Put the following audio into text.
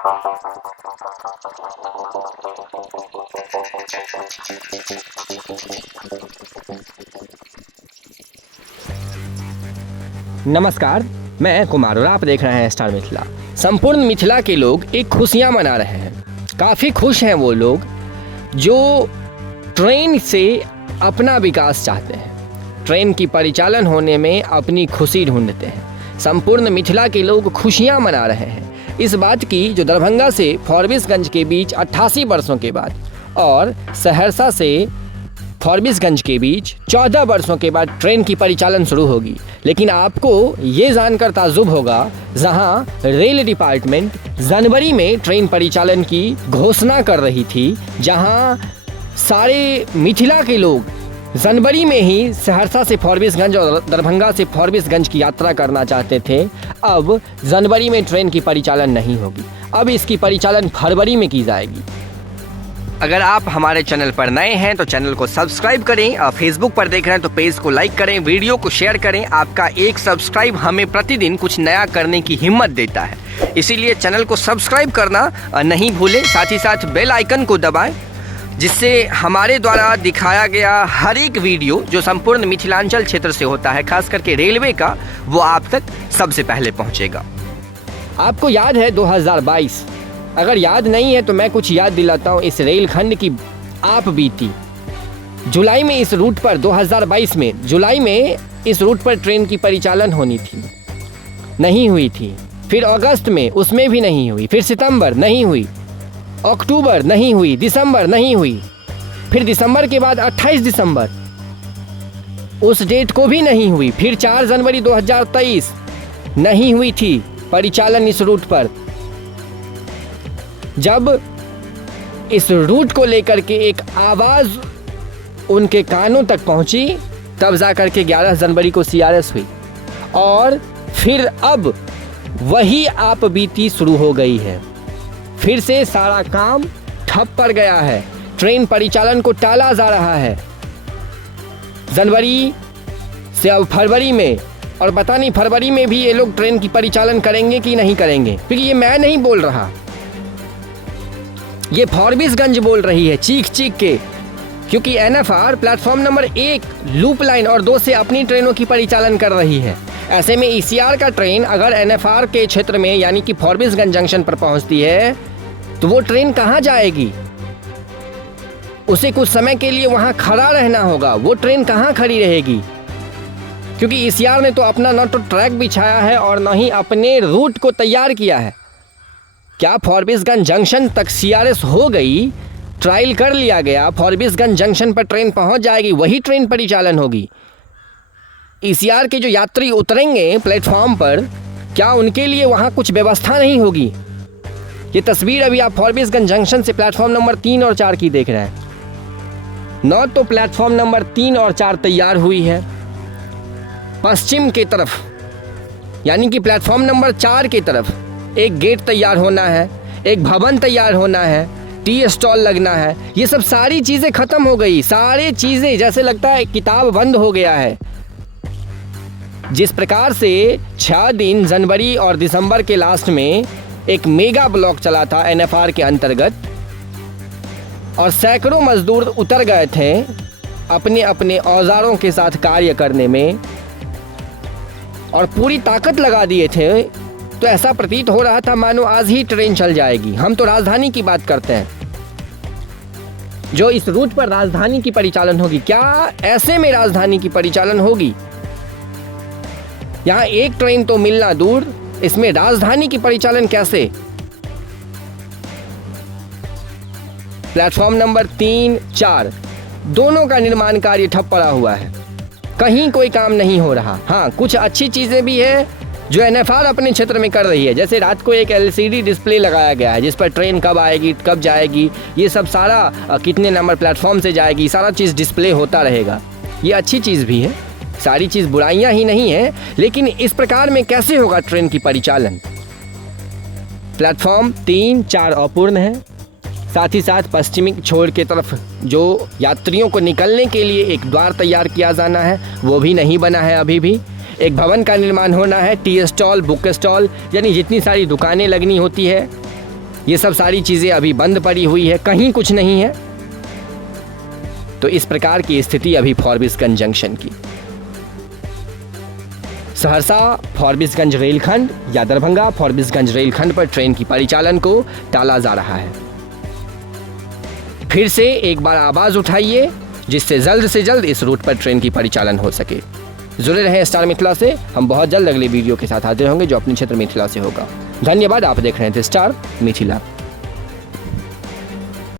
नमस्कार, मैं कुमार और आप देख रहे हैं स्टार मिथिला। संपूर्ण मिथिला के लोग एक खुशियां मना रहे हैं। काफ़ी खुश हैं वो लोग जो ट्रेन से अपना विकास चाहते हैं, ट्रेन की परिचालन होने में अपनी खुशी ढूंढते हैं। संपूर्ण मिथिला के लोग खुशियां मना रहे हैं इस बात की जो दरभंगा से फॉरबिसगंज के बीच 88 वर्षों के बाद और सहरसा से फॉरबिसगंज के बीच 14 वर्षों के बाद ट्रेन की परिचालन शुरू होगी। लेकिन आपको ये जानकर ताज्जुब होगा, जहां रेल डिपार्टमेंट जनवरी में ट्रेन परिचालन की घोषणा कर रही थी, जहां सारे मिथिला के लोग जनवरी में ही सहरसा से फॉरबिसगंज और दरभंगा से फॉरबिसगंज की यात्रा करना चाहते थे, अब जनवरी में ट्रेन की परिचालन नहीं होगी। अब इसकी परिचालन फरवरी में की जाएगी। अगर आप हमारे चैनल पर नए हैं तो चैनल को सब्सक्राइब करें, और फेसबुक पर देख रहे हैं तो पेज को लाइक करें, वीडियो को शेयर करें। आपका एक सब्सक्राइब हमें प्रतिदिन कुछ नया करने की हिम्मत देता है, इसीलिए चैनल को सब्सक्राइब करना नहीं भूलें। साथ ही साथ बेल आइकन को दबाएं, जिससे हमारे द्वारा दिखाया गया हर एक वीडियो जो संपूर्ण मिथिलांचल क्षेत्र से होता है, खास करके रेलवे का, वो आप तक सबसे पहले पहुँचेगा। आपको याद है 2022, अगर याद नहीं है तो मैं कुछ याद दिलाता हूँ। इस रेलखंड की आप बीती जुलाई में इस रूट पर 2022 में जुलाई में इस रूट पर ट्रेन की परिचालन होनी थी, नहीं हुई थी। फिर अगस्त में उसमें भी नहीं हुई, फिर सितंबर नहीं हुई, अक्टूबर नहीं हुई, दिसंबर नहीं हुई, फिर दिसंबर के बाद 28 दिसंबर उस डेट को भी नहीं हुई, फिर 4 जनवरी 2023 नहीं हुई थी परिचालन इस रूट पर। जब इस रूट को लेकर के एक आवाज़ उनके कानों तक पहुंची, तब जाकर के 11 जनवरी को CRS हुई, और फिर अब वही आप बीती शुरू हो गई है। फिर से सारा काम ठप पड़ गया है, ट्रेन परिचालन को टाला जा रहा है जनवरी से अब फरवरी में, और पता नहीं फरवरी में भी ये लोग ट्रेन की परिचालन करेंगे कि नहीं करेंगे, क्योंकि ये मैं नहीं बोल रहा, ये फॉरबिसगंज बोल रही है चीख चीख के, क्योंकि NFR platform number 1 loop line और 2 से अपनी ट्रेनों की परिचालन कर रही है। ऐसे में ECR का ट्रेन अगर NFR के क्षेत्र में यानी कि फॉरबिसगंज जंक्शन पर पहुंचती है तो वो ट्रेन कहां जाएगी? उसे कुछ समय के लिए वहां खड़ा रहना होगा। वो ट्रेन कहां खड़ी रहेगी? क्योंकि ECR ने तो अपना न तो ट्रैक बिछाया है और न ही अपने रूट को तैयार किया है। क्या फॉरबिसगंज जंक्शन तक CRS हो गई, ट्रायल कर लिया गया, फॉरबिसगंज जंक्शन पर ट्रेन पहुंच जाएगी, वही ट्रेन परिचालन होगी। ECR के जो यात्री उतरेंगे प्लेटफॉर्म पर, क्या उनके लिए वहां कुछ व्यवस्था नहीं होगी? ये तस्वीर अभी आप फॉरबिसगंज जंक्शन से प्लेटफॉर्म नंबर 3 और 4 की देख रहे हैं। न तो प्लेटफॉर्म नंबर 3 और 4 तैयार हुई है, पश्चिम के तरफ यानी कि प्लेटफॉर्म नंबर 4 की तरफ एक गेट तैयार होना है, एक भवन तैयार होना है, टी स्टॉल लगना है। ये सब सारी चीज़ें ख़त्म हो गई, सारी चीज़ें जैसे लगता है किताब बंद हो गया है। जिस प्रकार से 6 दिन जनवरी और दिसंबर के लास्ट में एक मेगा ब्लॉक चला था NFR के अंतर्गत, और सैकड़ों मजदूर उतर गए थे अपने अपने औजारों के साथ कार्य करने में और पूरी ताकत लगा दिए थे, तो ऐसा प्रतीत हो रहा था मानो आज ही ट्रेन चल जाएगी। हम तो राजधानी की बात करते हैं, जो इस रूट पर राजधानी की परिचालन होगी। क्या ऐसे में राजधानी की परिचालन होगी? यहाँ एक ट्रेन तो मिलना दूर, इसमें राजधानी की परिचालन कैसे? प्लेटफॉर्म नंबर 3, 4 दोनों का निर्माण कार्य ठप पड़ा हुआ है, कहीं कोई काम नहीं हो रहा। हाँ, कुछ अच्छी चीज़ें भी है जो NFR अपने क्षेत्र में कर रही है। जैसे रात को एक LCD डिस्प्ले लगाया गया है जिस पर ट्रेन कब आएगी, कब जाएगी, ये सब सारा कितने नंबर प्लेटफॉर्म से जाएगी, सारा चीज़ डिस्प्ले होता रहेगा। ये अच्छी चीज़ भी है, सारी चीज़ बुराइयां ही नहीं है। लेकिन इस प्रकार में कैसे होगा ट्रेन की परिचालन? प्लेटफॉर्म 3, 4 अपूर्ण है, साथ ही साथ पश्चिमी छोर के तरफ जो यात्रियों को निकलने के लिए एक द्वार तैयार किया जाना है वो भी नहीं बना है अभी भी। एक भवन का निर्माण होना है, टी स्टॉल, बुक स्टॉल, यानी जितनी सारी दुकानें लगनी होती है ये सब सारी चीज़ें अभी बंद पड़ी हुई है, कहीं कुछ नहीं है। तो इस प्रकार की स्थिति अभी फॉरबिसगंज जंक्शन की। सहरसा फॉरबिसगंज रेलखंड या दरभंगा फॉरबिसगंज रेलखंड पर ट्रेन की परिचालन को टाला जा रहा है। फिर से एक बार आवाज़ उठाइए जिससे जल्द से जल्द इस रूट पर ट्रेन की परिचालन हो सके। जुड़े रहें स्टार मिथिला से, हम बहुत जल्द अगले वीडियो के साथ हाजिर होंगे जो अपने क्षेत्र मिथिला से होगा। धन्यवाद, आप देख रहे थे स्टार मिथिला।